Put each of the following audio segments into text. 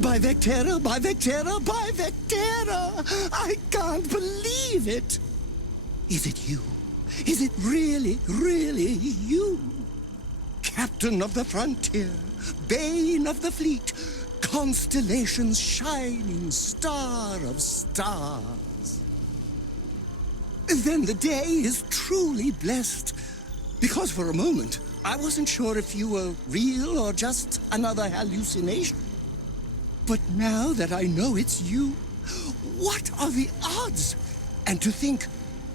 By Vectera, by Vectera, by Vectera! I can't believe it! Is it you? Is it really, really you? Captain of the frontier, bane of the fleet, Constellation's shining star of stars. Then the day is truly blessed, because for a moment, I wasn't sure if you were real or just another hallucination. But now that I know it's you, what are the odds? And to think,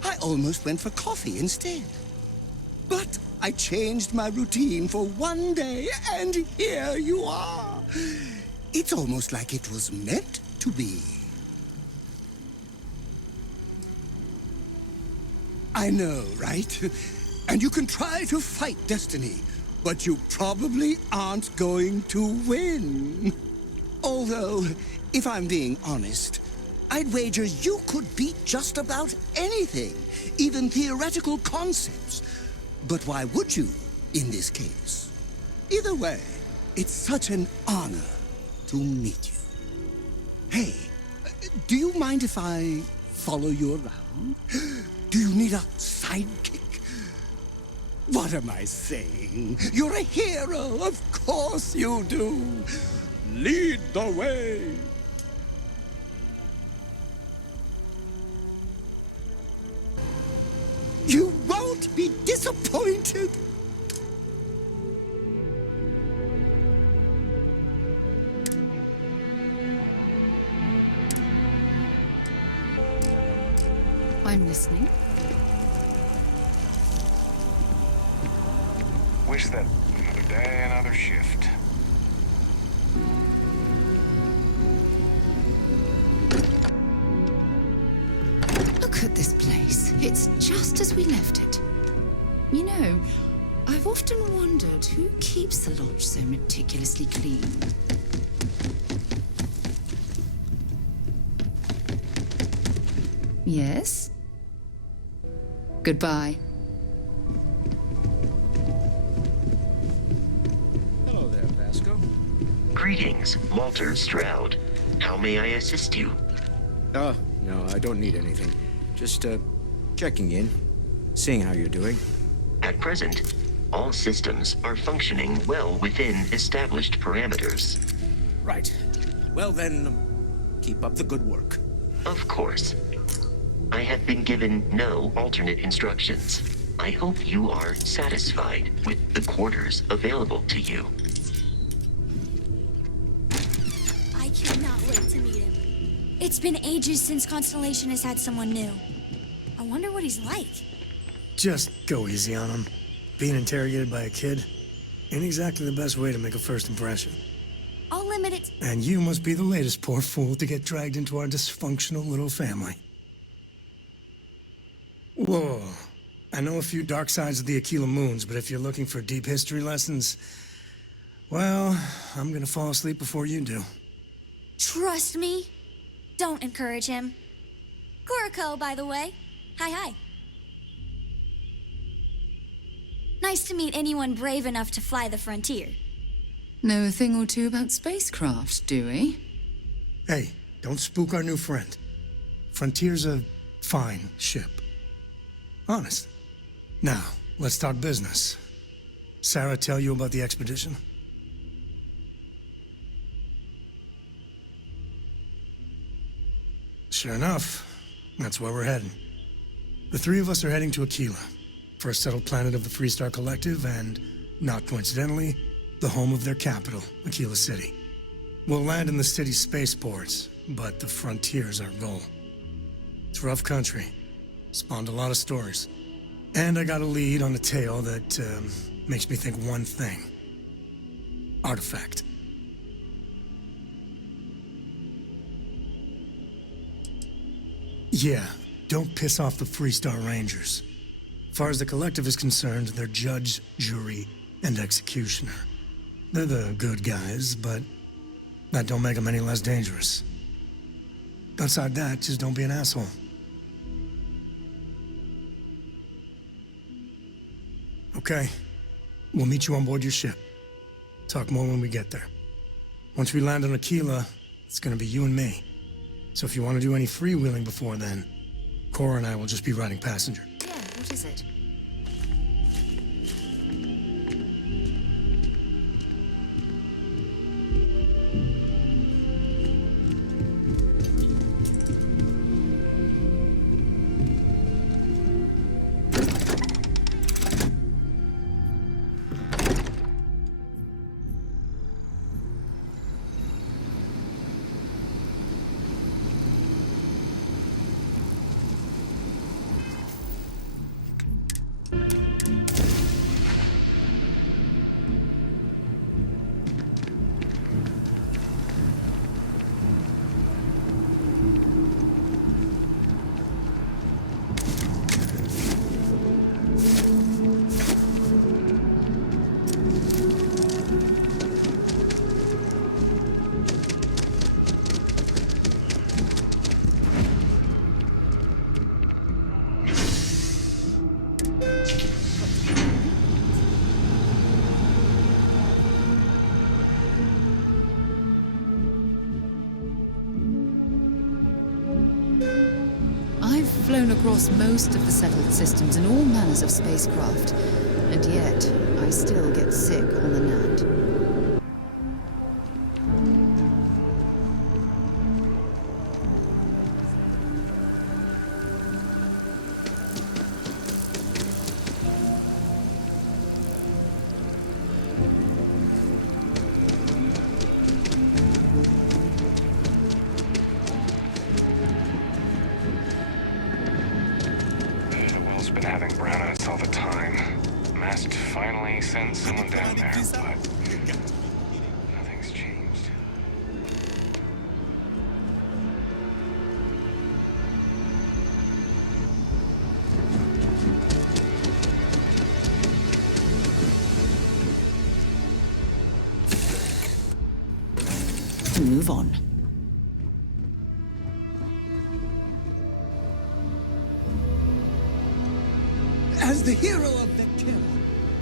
I almost went for coffee instead. But I changed my routine for one day, and here you are. It's almost like it was meant to be. I know, right? And you can try to fight destiny, but you probably aren't going to win. Although, if I'm being honest, I'd wager you could beat just about anything, even theoretical concepts. But why would you, in this case? Either way, it's such an honor to meet you. Hey, do you mind if I follow you around? Do you need a sidekick? What am I saying? You're a hero, of course you do. Lead the way. You won't be disappointed. I'm listening. Wish that another day, another shift. Look at this place. It's just as we left it. You know, I've often wondered who keeps the lodge so meticulously clean. Yes? Goodbye. Hello there, Vasco. Greetings, Walter Stroud. How may I assist you? No, I don't need anything. Just, checking in, seeing how you're doing. At present, all systems are functioning well within established parameters. Right. Well then, keep up the good work. Of course. I have been given no alternate instructions. I hope you are satisfied with the quarters available to you. I cannot wait to meet him. It's been ages since Constellation has had someone new. I wonder what he's like. Just go easy on him. Being interrogated by a kid ain't exactly the best way to make a first impression. I'll limit it. And you must be the latest poor fool to get dragged into our dysfunctional little family. Whoa. I know a few dark sides of the Akila moons, but if you're looking for deep history lessons, well, I'm gonna fall asleep before you do. Trust me. Don't encourage him. Coe, by the way. Hi. Nice to meet anyone brave enough to fly the frontier. Know a thing or two about spacecraft, do we? Hey, don't spook our new friend. Frontier's a fine ship. Honest. Now, let's talk business. Sarah tell you about the expedition? Sure enough, that's where we're heading. The three of us are heading to Akila, first settled planet of the Freestar Collective and, not coincidentally, the home of their capital, Akila City. We'll land in the city's spaceports, but the frontier's our goal. It's rough country. Spawned a lot of stories. And I got a lead on a tale that makes me think one thing. Artifact. Yeah, don't piss off the Freestar Rangers. As far as the Collective is concerned, they're judge, jury, and executioner. They're the good guys, but that don't make them any less dangerous. Outside that, just don't be an asshole. Okay, we'll meet you on board your ship. Talk more when we get there. Once we land on Akila, it's gonna be you and me. So if you want to do any freewheeling before then, Cora and I will just be riding passenger. Yeah, what is it? I've flown across most of the settled systems in all manners of spacecraft, and yet I still get sick on the land. Been having brownouts all the time. Mast finally sent someone down there, but nothing's changed. Move on. As the hero of Vectera,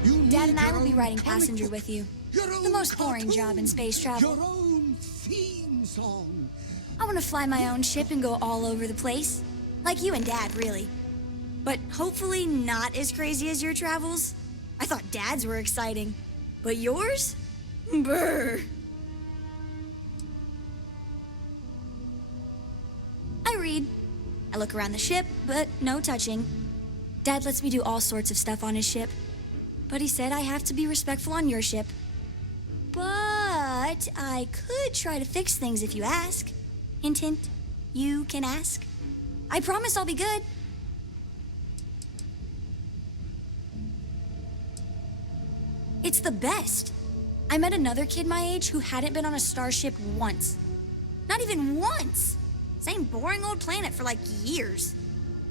you Dad need and I your will be own riding comic passenger book, with you. your The own most boring job in cartoon, space travel. Your own theme song. I want to fly my own ship and go all over the place. Like you and Dad, really. But hopefully not as crazy as your travels. I thought Dad's were exciting. But yours? Brr. I read. I look around the ship, but no touching. Dad lets me do all sorts of stuff on his ship. But he said I have to be respectful on your ship. But I could try to fix things if you ask. Hint, hint. You can ask. I promise I'll be good. It's the best. I met another kid my age who hadn't been on a starship once. Not even once. Same boring old planet for like years.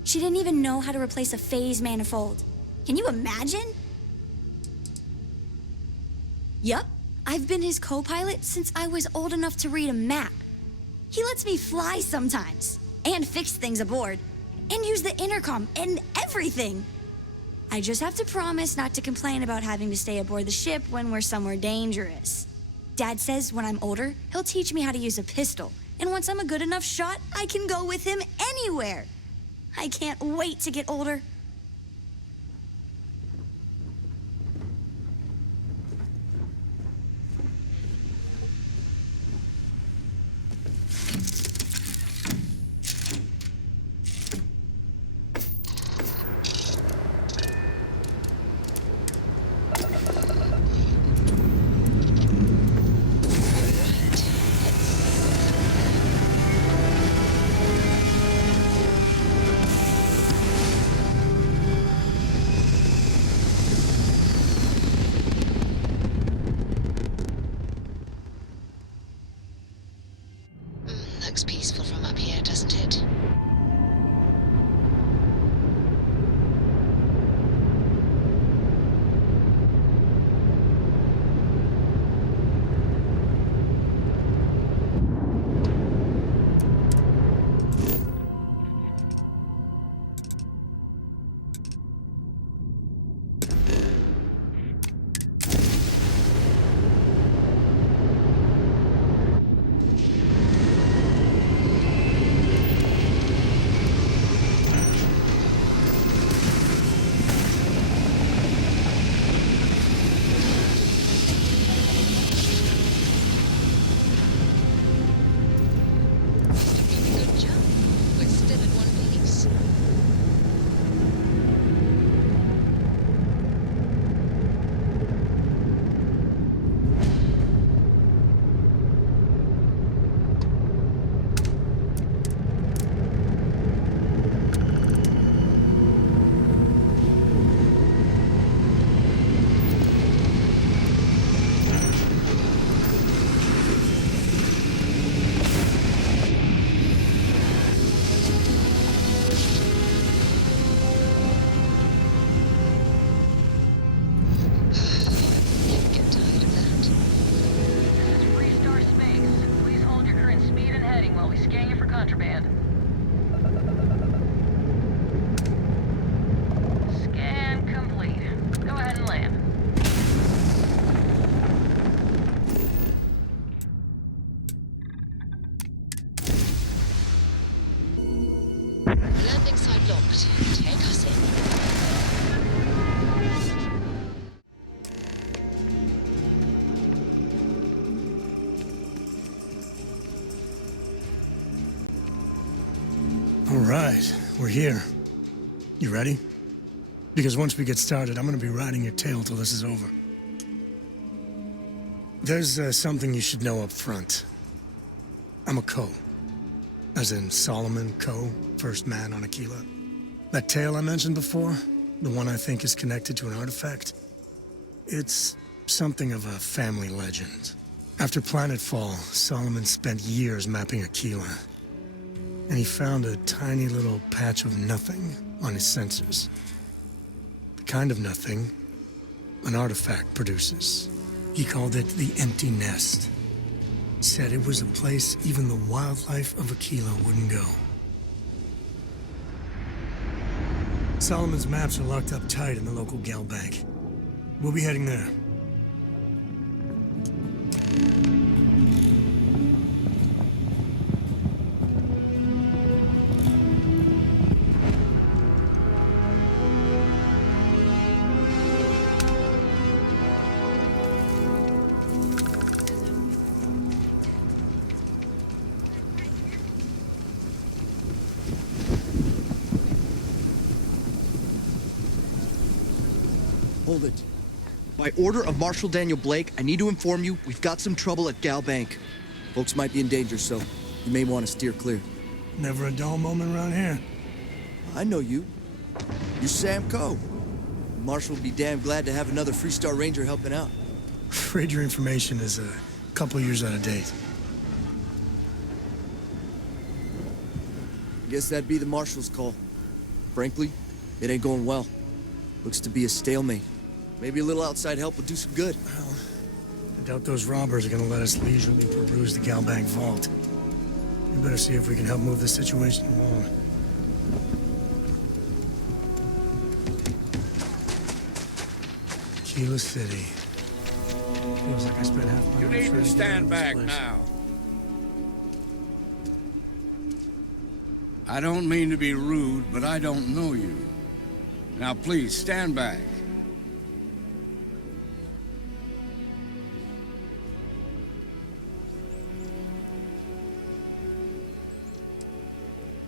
She didn't even know how to replace a phase manifold. Can you imagine? Yup, I've been his co-pilot since I was old enough to read a map. He lets me fly sometimes, and fix things aboard, and use the intercom and everything. I just have to promise not to complain about having to stay aboard the ship when we're somewhere dangerous. Dad says when I'm older, he'll teach me how to use a pistol, and once I'm a good enough shot, I can go with him anywhere. I can't wait to get older. Looks peaceful from up here, doesn't it? contraband. Scan complete. Go ahead and land. Landing site locked. Take us in. All right, we're here. You ready? Because once we get started, I'm gonna be riding your tail till this is over. There's something you should know up front. I'm a Coe. As in Solomon Coe, first man on Akila. That tale I mentioned before, the one I think is connected to an artifact, it's something of a family legend. After planetfall, Solomon spent years mapping Akila. And he found a tiny little patch of nothing on his sensors. The kind of nothing an artifact produces. He called it the Empty Nest. Said it was a place even the wildlife of Akila wouldn't go. Solomon's maps are locked up tight in the local GalBank. We'll be heading there. Hold it. By order of Marshal Daniel Blake, I need to inform you we've got some trouble at GalBank. Folks might be in danger, so you may want to steer clear. Never a dull moment around here. I know you. You're Sam Coe. Marshal would be damn glad to have another Freestar Ranger helping out. Afraid your information is a couple years out of date. Guess that'd be the Marshal's call. Frankly, it ain't going well. Looks to be a stalemate. Maybe a little outside help would do some good. Well, I doubt those robbers are gonna let us leisurely peruse the GalBank vault. We better see if we can help move this situation along. Akila City. Feels like I spent half my You life need trying to get stand out back of this place. now. I don't mean to be rude, but I don't know you. Now please, stand back.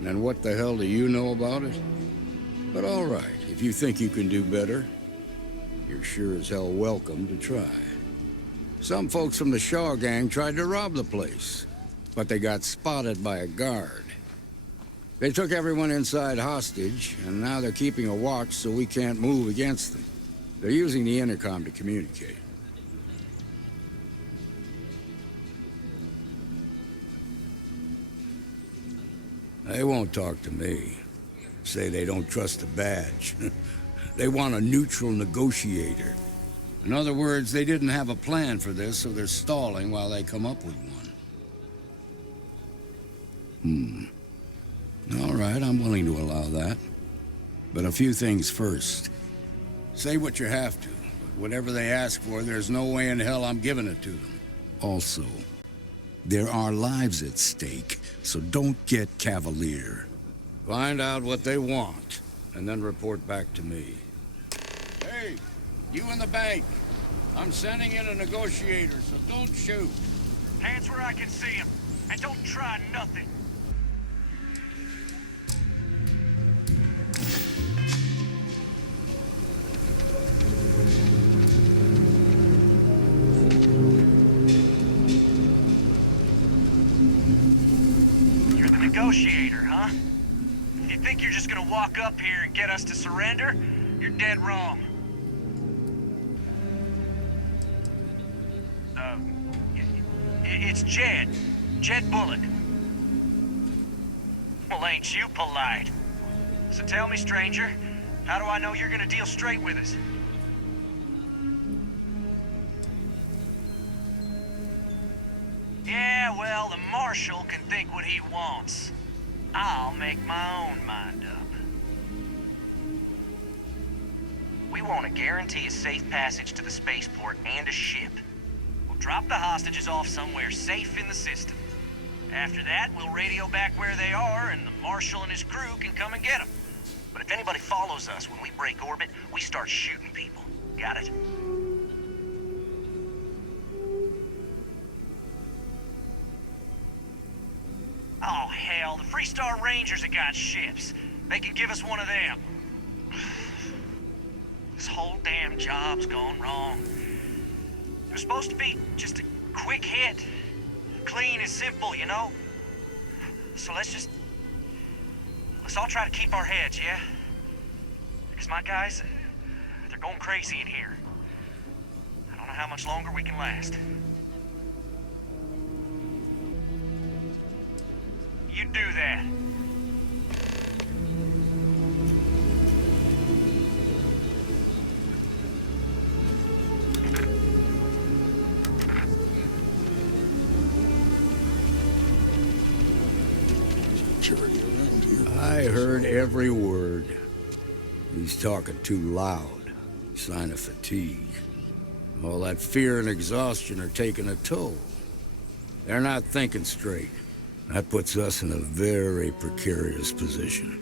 And what the hell do you know about it? But all right, if you think you can do better, you're sure as hell welcome to try. Some folks from the Shaw gang tried to rob the place, but they got spotted by a guard. They took everyone inside hostage, and now they're keeping a watch so we can't move against them. They're using the intercom to communicate. They won't talk to me. Say they don't trust the badge. They want a neutral negotiator. In other words, they didn't have a plan for this, so they're stalling while they come up with one. All right, I'm willing to allow that. But a few things first. Say what you have to, but whatever they ask for, there's no way in hell I'm giving it to them. Also, there are lives at stake, so don't get cavalier. Find out what they want, and then report back to me. Hey, you in the bank. I'm sending in a negotiator, so don't shoot. Hands where I can see him, and don't try nothing. You're the negotiator, huh? If you think you're just gonna walk up here and get us to surrender, you're dead wrong. It's Jed. Jed Bullock. Well, ain't you polite? So tell me, stranger, how do I know you're gonna deal straight with us? Yeah, well, the Marshal can think what he wants. I'll make my own mind up. We want to guarantee a safe passage to the spaceport and a ship. We'll drop the hostages off somewhere safe in the system. After that, we'll radio back where they are, and the Marshal and his crew can come and get them. But if anybody follows us when we break orbit, we start shooting people. Got it? Oh, hell, the Freestar Rangers have got ships. They can give us one of them. This whole damn job's gone wrong. It was supposed to be just a quick hit. Clean and simple, you know? So let's all try to keep our heads, yeah? Because my guys, they're going crazy in here. I don't know how much longer we can last. You do that. I heard every word. He's talking too loud. Sign of fatigue. All that fear and exhaustion are taking a toll. They're not thinking straight. That puts us in a very precarious position.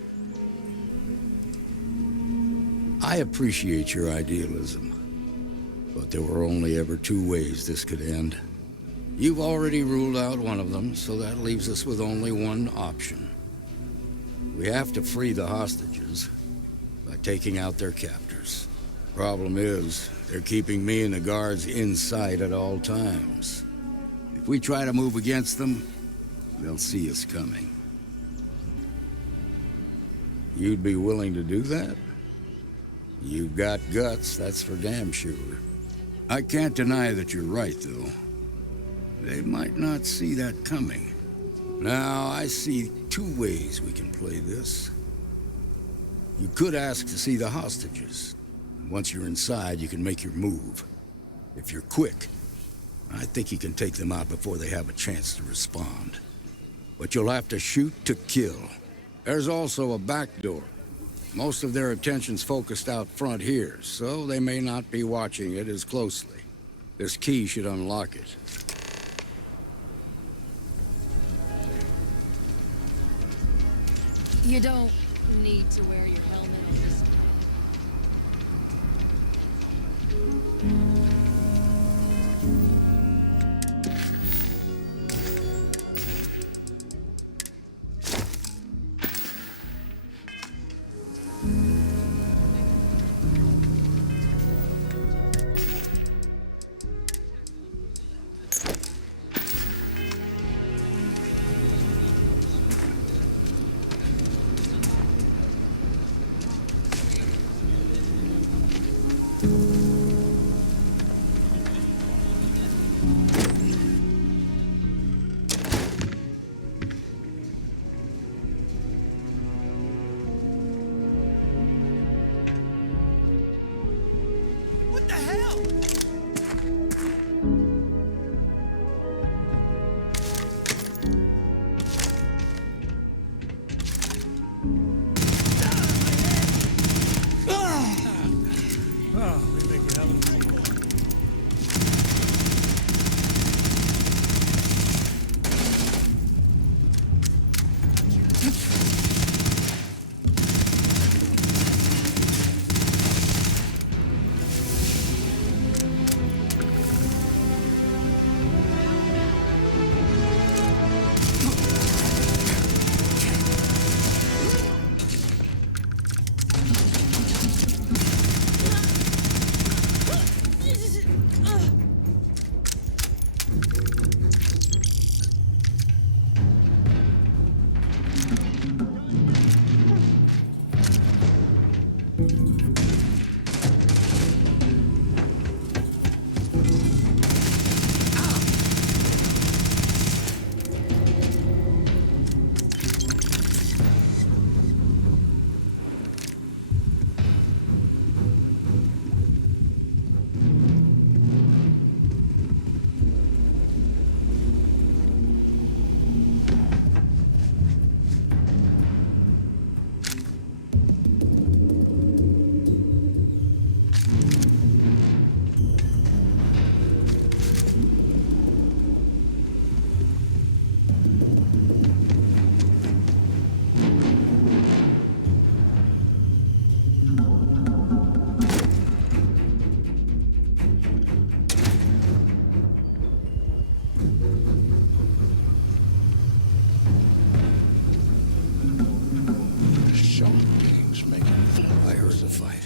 I appreciate your idealism, but there were only ever two ways this could end. You've already ruled out one of them, so that leaves us with only one option. We have to free the hostages by taking out their captors. Problem is, they're keeping me and the guards inside at all times. If we try to move against them, they'll see us coming. You'd be willing to do that? You've got guts, that's for damn sure. I can't deny that you're right, though. They might not see that coming. Now, I see two ways we can play this. You could ask to see the hostages. Once you're inside, you can make your move. If you're quick, I think you can take them out before they have a chance to respond. But you'll have to shoot to kill. There's also a back door. Most of their attention's focused out front here, so they may not be watching it as closely. This key should unlock it. You don't need to wear your helmet on this What the hell? Oh, we think we have them.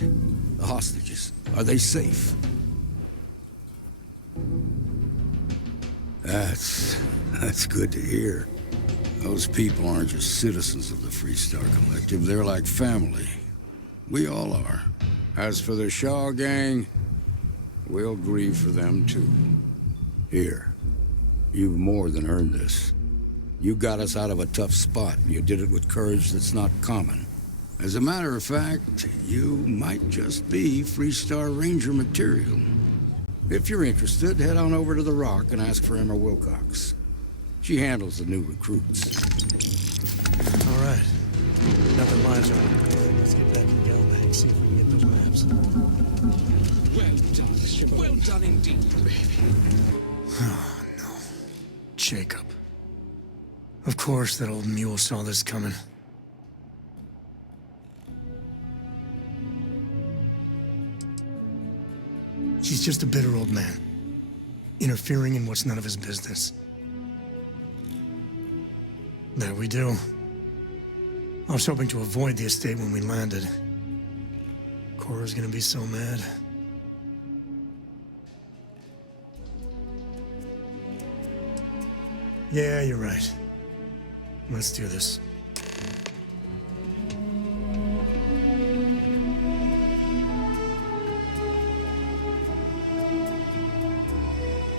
The hostages, are they safe? That's good to hear. Those people aren't just citizens of the Freestar Collective, they're like family. We all are. As for the Shaw gang, we'll grieve for them too. Here, you've more than earned this. You got us out of a tough spot, and you did it with courage that's not common. As a matter of fact, you might just be Freestar Ranger material. If you're interested, head on over to the Rock and ask for Emma Wilcox. She handles the new recruits. All right. Now that lives are on, let's get back to GalBank, see if we can get those maps. Well done. Well done indeed, baby. Oh, no. Jacob. Of course that old mule saw this coming. He's just a bitter old man, interfering in what's none of his business. There we do. I was hoping to avoid the estate when we landed. Cora's gonna be so mad. Yeah, you're right. Let's do this.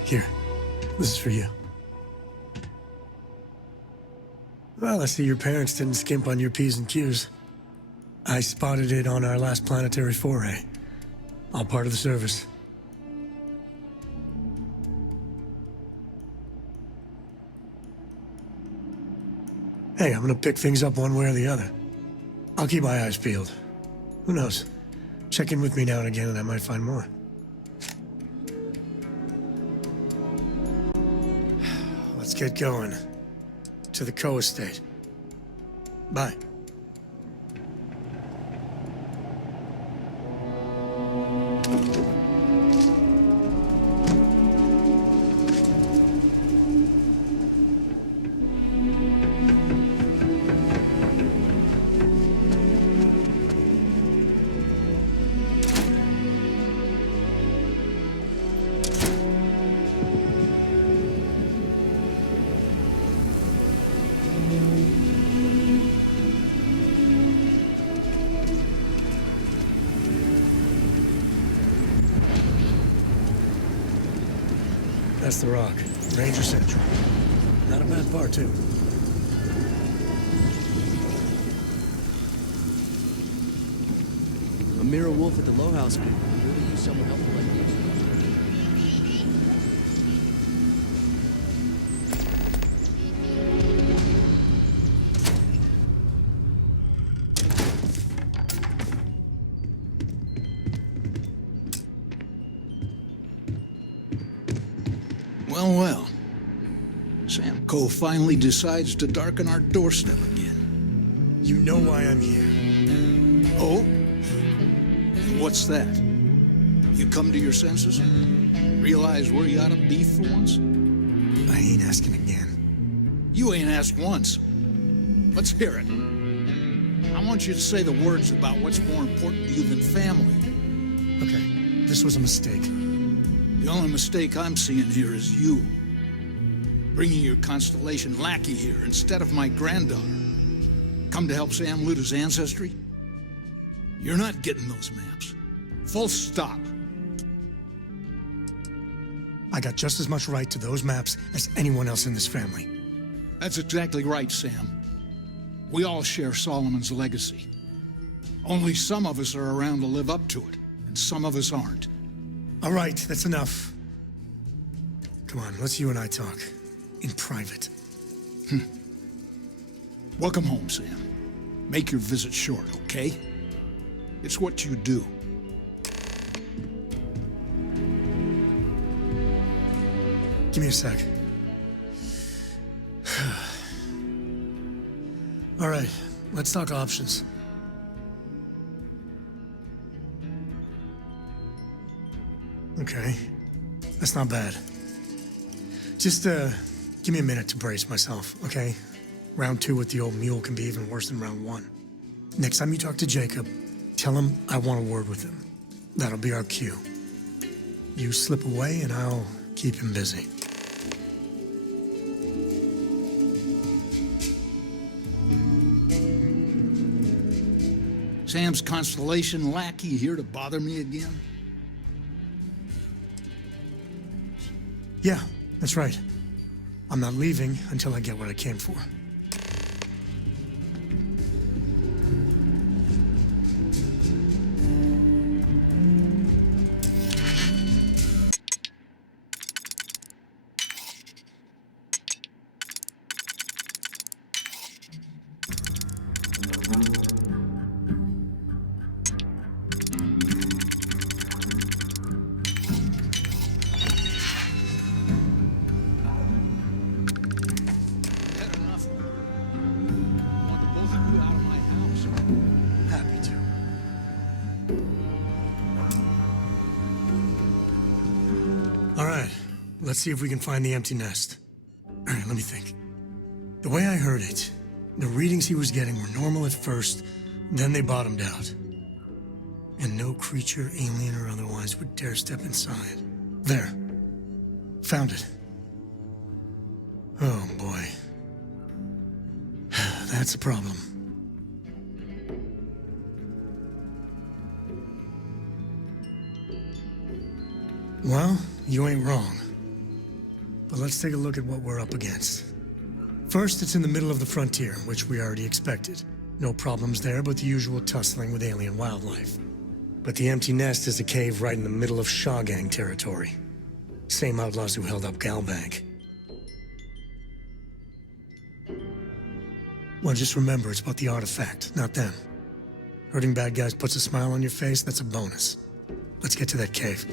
Here, this is for you. Well, I see your parents didn't skimp on your P's and Q's. I spotted it on our last planetary foray. All part of the service. Hey, I'm gonna pick things up one way or the other. I'll keep my eyes peeled. Who knows? Check in with me now and again and I might find more. Let's get going. To the Coe Estate. Bye. That's the Rock. Ranger Central. Not a bad bar, too. A mirror wolf at the Low House could really use someone helpful like you. Well. Sam Coe finally decides to darken our doorstep again. You know why I'm here. Oh? And what's that? You come to your senses? Realize where you ought to be for once? I ain't asking again. You ain't asked once. Let's hear it. I want you to say the words about what's more important to you than family. Okay, this was a mistake. The only mistake I'm seeing here is you. Bringing your Constellation lackey here instead of my granddaughter. Come to help Sam loot his ancestry? You're not getting those maps. Full stop. I got just as much right to those maps as anyone else in this family. That's exactly right, Sam. We all share Solomon's legacy. Only some of us are around to live up to it, and some of us aren't. All right, that's enough. Come on, let's you and I talk. In private. Welcome home, Sam. Make your visit short, okay? It's what you do. Give me a sec. All right, let's talk options. Okay, that's not bad. Just, give me a minute to brace myself, okay? Round 2 with the old mule can be even worse than round 1. Next time you talk to Jacob, Tell him I want a word with him. That'll be our cue. You slip away and I'll keep him busy. Sam's Constellation lackey here to bother me again? Yeah, that's right. I'm not leaving until I get what I came for. Let's see if we can find the empty nest. All right, let me think. The way I heard it, the readings he was getting were normal at first, then they bottomed out. And no creature, alien or otherwise, would dare step inside. There. Found it. Oh, boy. That's a problem. Well, you ain't wrong. But let's take a look at what we're up against. First, it's in the middle of the frontier, which we already expected. No problems there, but the usual tussling with alien wildlife. But the empty nest is a cave right in the middle of Shaw Gang territory. Same outlaws who held up GalBank. Well, just remember, it's about the artifact, not them. Hurting bad guys puts a smile on your face, that's a bonus. Let's get to that cave.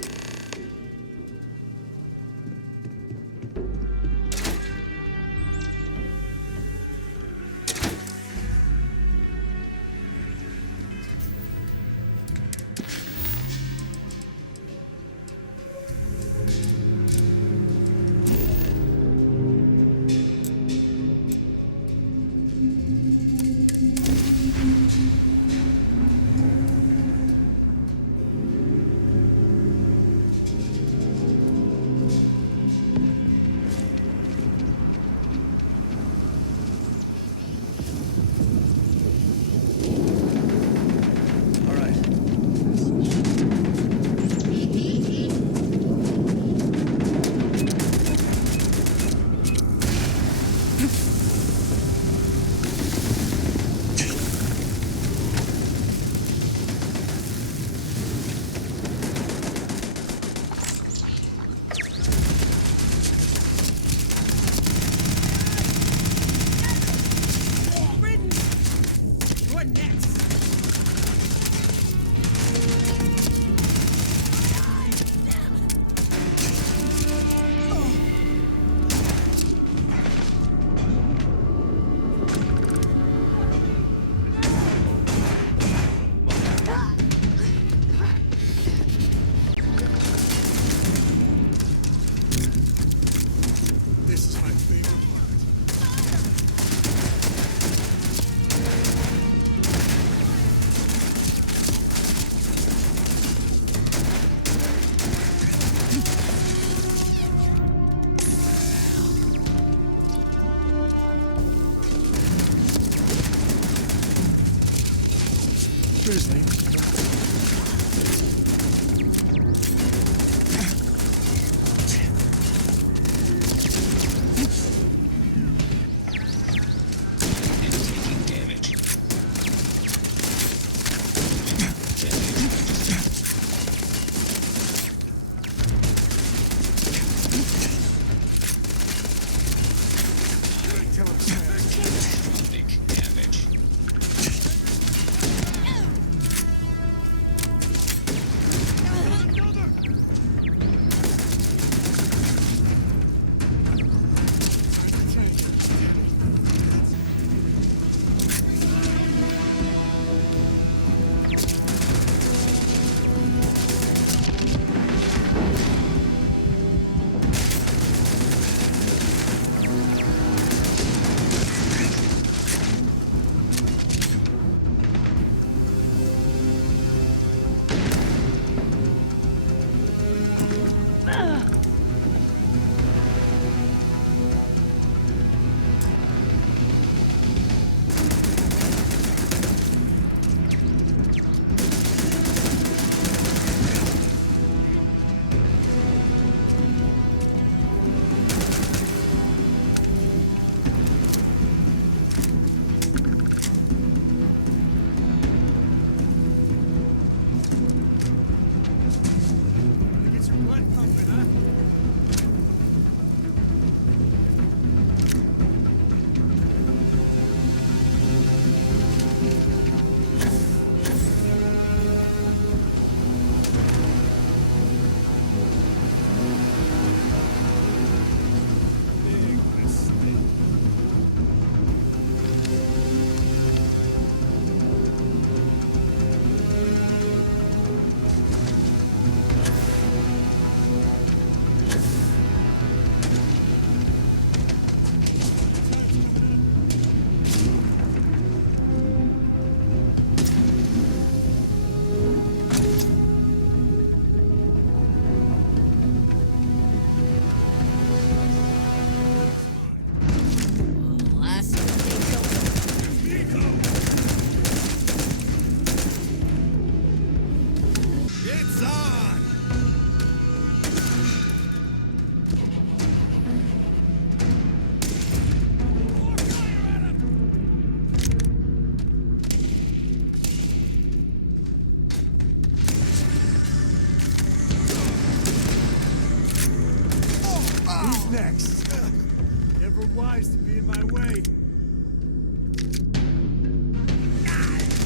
nice to be in my way.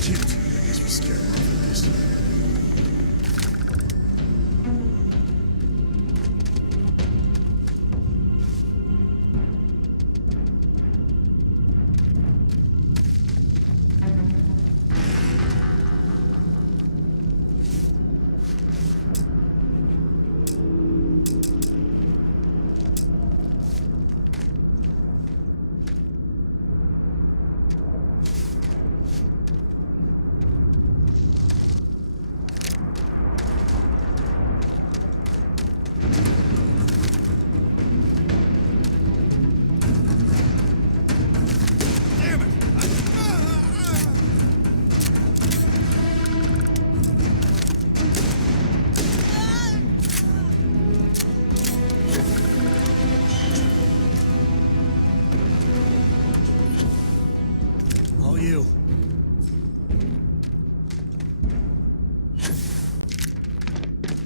Cute. I guess we scared him off at least.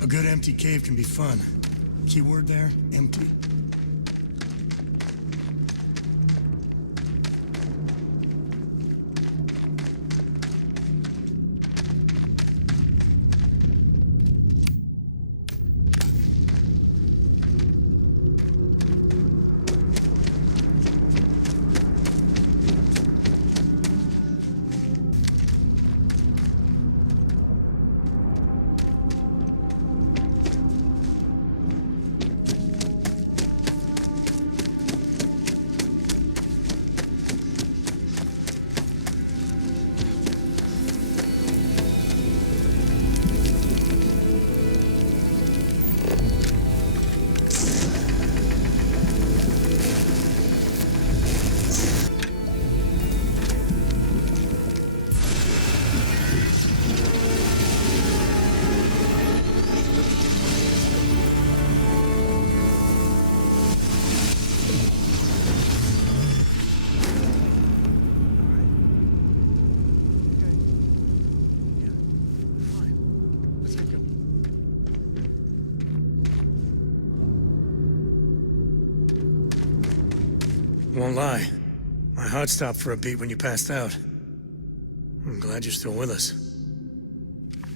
A good empty cave can be fun. Keyword there, empty. Won't lie. My heart stopped for a beat when you passed out. I'm glad you're still with us.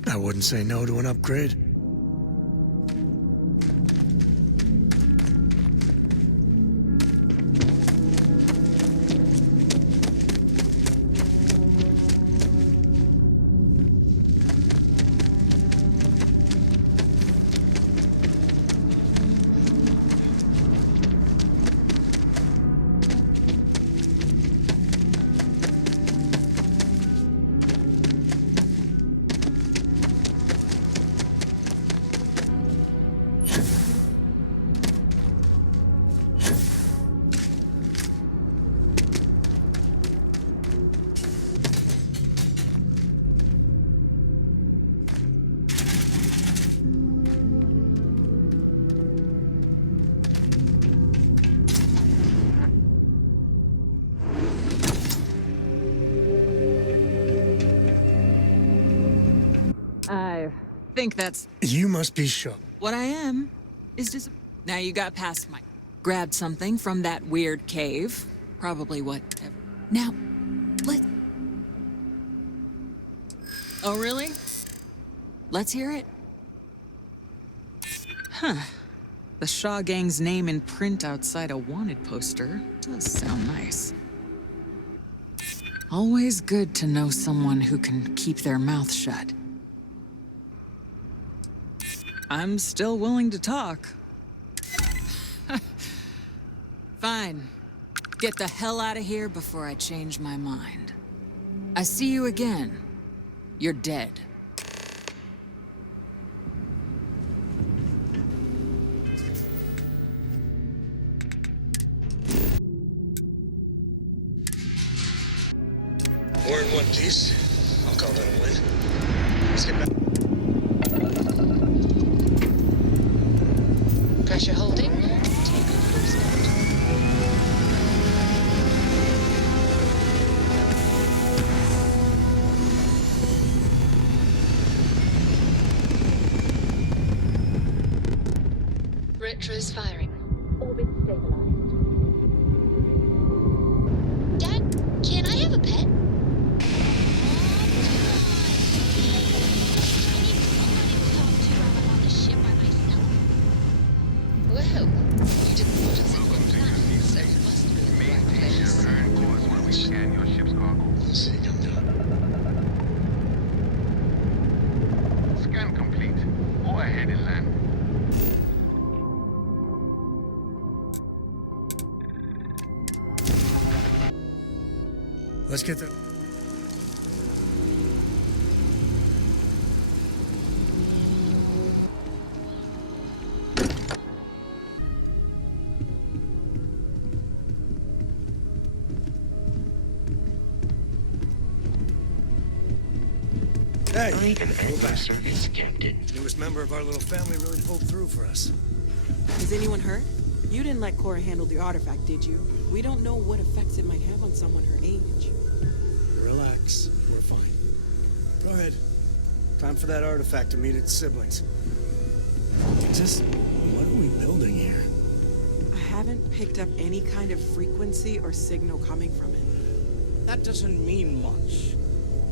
I wouldn't say no to an upgrade. I think that's... You must be shook. What I am is just... Now you got past my... Grabbed something from that weird cave. Probably whatever. Now, let... Oh, really? Let's hear it. Huh. The Shaw Gang's name in print outside a wanted poster does sound nice. Always good to know someone who can keep their mouth shut. I'm still willing to talk. Fine. Get the hell out of here before I change my mind. I see you again. You're dead. We're in one piece. I'll call that a win. Let's get back. Pressure holding. Take full start. Retro's firing. Orbit stabilized. Let's get the... Hey, I am at your service, Captain. Newest member of our little family really pulled through for us. Is anyone hurt? You didn't let Cora handle the artifact, did you? We don't know what effects it might have on someone her age. Relax, we're fine. Go ahead. Time for that artifact to meet its siblings. Just, what are we building here? I haven't picked up any kind of frequency or signal coming from it. That doesn't mean much.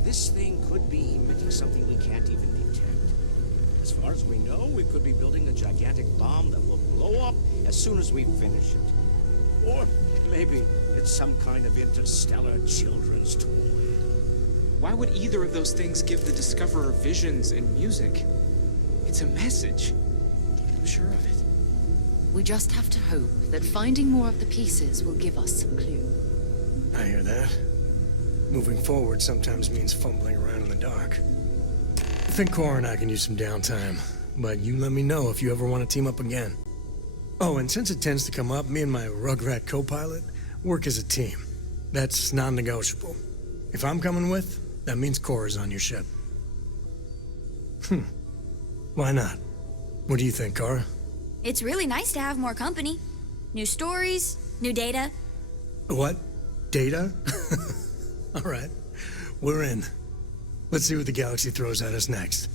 This thing could be emitting something we can't even detect. As far as we know, we could be building a gigantic bomb that will blow up as soon as we finish it. Or maybe it's some kind of interstellar children's toy. Why would either of those things give the Discoverer visions and music? It's a message. I'm sure of it. We just have to hope that finding more of the pieces will give us some clue. I hear that. Moving forward sometimes means fumbling around in the dark. I think Cora and I can use some downtime, but you let me know if you ever want to team up again. Oh, and since it tends to come up, me and my Rugrat co-pilot work as a team. That's non-negotiable. If I'm coming with, that means Cora's on your ship. Why not? What do you think, Cora? It's really nice to have more company. New stories, new data. What? Data? All right, we're in. Let's see what the galaxy throws at us next.